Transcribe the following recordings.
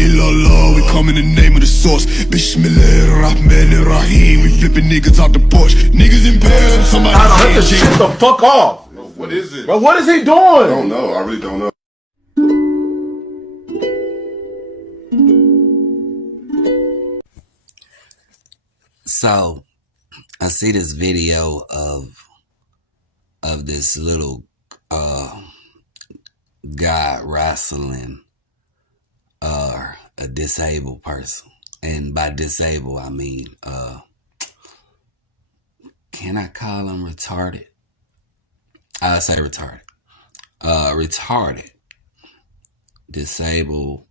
illallah, we come in the name of the source. Bismillahirrahmanirrahim. We flipping niggas out the porch. Niggas in Paris, somebody. Shut the fuck off. What is it? Bro, what is he doing? I don't know. I really don't know. So, I see this video of this little guy wrestling a disabled person. And by disabled, I mean, can I call him retarded? I say retarded. Retarded, disabled,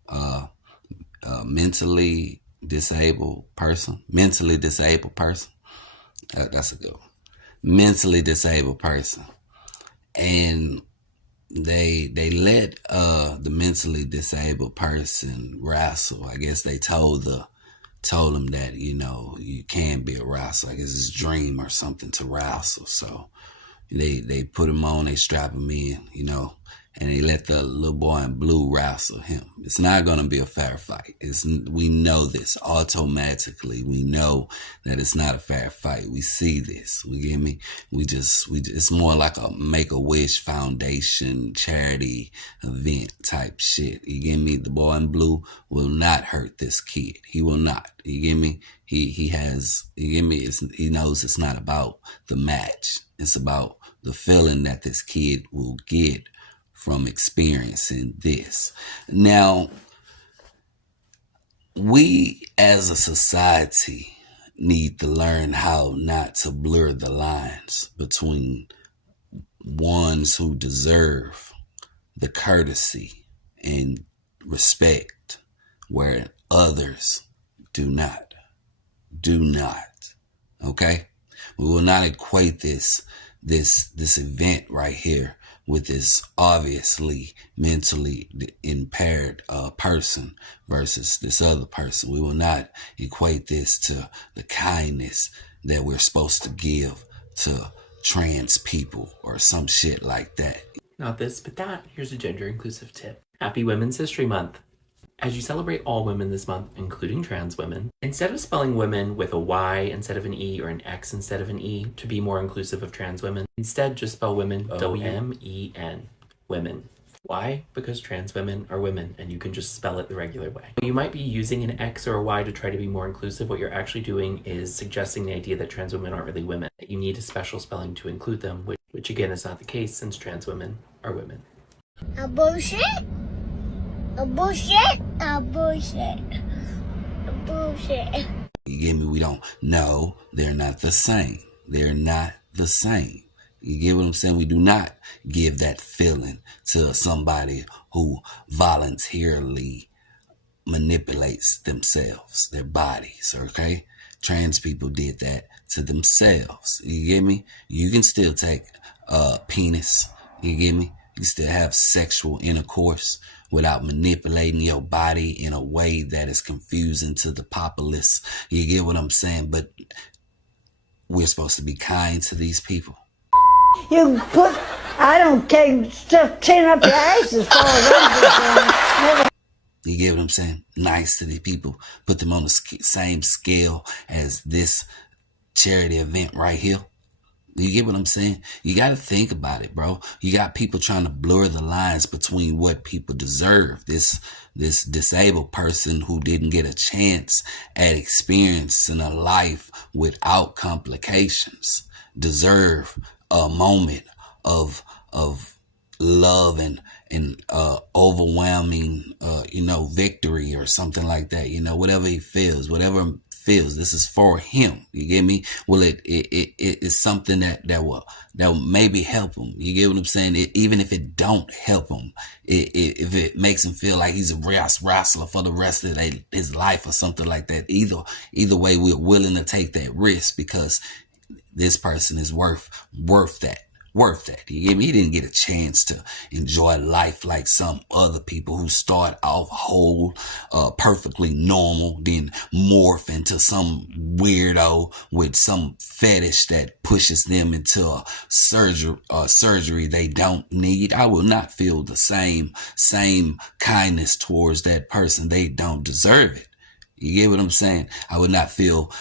mentally disabled person. Mentally disabled person. That's a good one. Mentally disabled person. And they let the mentally disabled person wrestle. I guess they told him that, you know, you can be a wrestler. I guess it's a dream or something to wrestle. So they put him on, they strap him in, you know, and they let the little boy in blue wrestle him. It's not going to be a fair fight. We know this automatically. We know that it's not a fair fight. We see this. You get me? It's more like a Make-A-Wish Foundation charity event type shit. You get me? The boy in blue will not hurt this kid. He will not. You get me? He knows it's not about the match. It's about the feeling that this kid will get from experiencing this. Now, we as a society need to learn how not to blur the lines between ones who deserve the courtesy and respect, where others do not. Do not. Okay? We will not equate this event right here with this obviously mentally impaired person versus this other person. We will not equate this to the kindness that we're supposed to give to trans people or some shit like that. Not this, but that. Here's a gender inclusive tip. Happy Women's History Month. As you celebrate all women this month, including trans women, instead of spelling women with a Y instead of an E or an X instead of an E to be more inclusive of trans women, instead just spell women W-M-E-N, women. Why? Because trans women are women and you can just spell it the regular way. You might be using an X or a Y to try to be more inclusive. What you're actually doing is suggesting the idea that trans women aren't really women, that you need a special spelling to include them, which again is not the case since trans women are women. A bullshit? A bullshit? A bullshit. A bullshit. You get me? We don't know. They're not the same. They're not the same. You get what I'm saying? We do not give that feeling to somebody who voluntarily manipulates themselves, their bodies, okay? Trans people did that to themselves. You get me? You can still take a penis. You get me? You can still have sexual intercourse without manipulating your body in a way that is confusing to the populace. You get what I'm saying? But we're supposed to be kind to these people. You put, I don't care, stuff chin up your ass as far as I'm concerned. You get what I'm saying? Nice to these people. Put them on the same scale as this charity event right here. You get what I'm saying? You got to think about it, bro. You got people trying to blur the lines between what people deserve. This disabled person who didn't get a chance at experiencing a life without complications deserve a moment of love and overwhelming victory or something like that. You know, whatever he feels, this is for him. You get me? Well, it is something that will maybe help him. You get what I'm saying? Even if it don't help him, if it makes him feel like he's a wrestler for the rest of his life or something like that. Either way, we're willing to take that risk because this person is worth that. worth that. You get me? He didn't get a chance to enjoy life like some other people who start off whole, perfectly normal, then morph into some weirdo with some fetish that pushes them into a surgery they don't need. I will not feel the same kindness towards that person. They don't deserve it. You get what I'm saying? I would not feel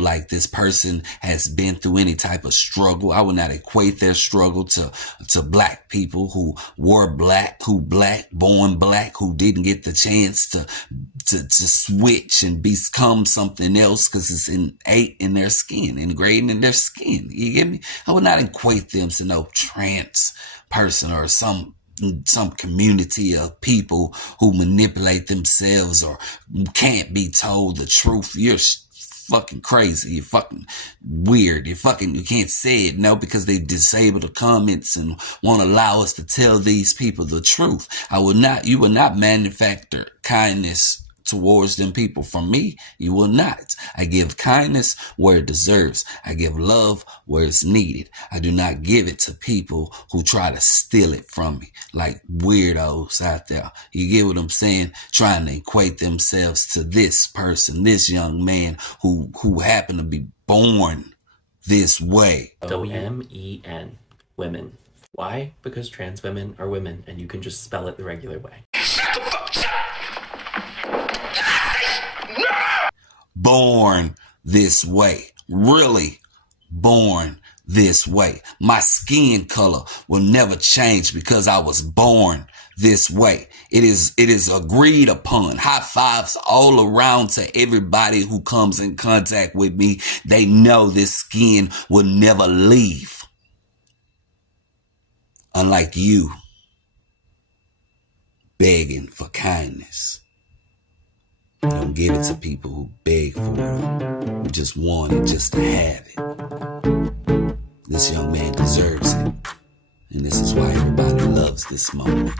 like this person has been through any type of struggle. I would not equate their struggle to black people who were black, born black, who didn't get the chance to switch and become something else because it's innate in their skin, ingrained in their skin. You get me? I would not equate them to no trans person or some community of people who manipulate themselves or can't be told the truth. You're fucking crazy. You're fucking weird. You can't say it, no, because they disable the comments and won't allow us to tell these people the truth. You will not manufacture kindness towards them people from me. You will not. I give kindness where it deserves. I give love where it's needed. I do not give it to people who try to steal it from me, like weirdos out there. You get what I'm saying? Trying to equate themselves to this person, this young man who happened to be born this way. WMEN. Women. Why? Because trans women are women, and you can just spell it the regular way. Born this way. Really born this way. My skin color will never change because I was born this way. It is agreed upon. High fives all around to everybody who comes in contact with me. They know this skin will never leave. Unlike you, begging for kindness. Don't give it to people who beg for it, who just want it just to have it. This young man deserves it. And this is why everybody loves this moment.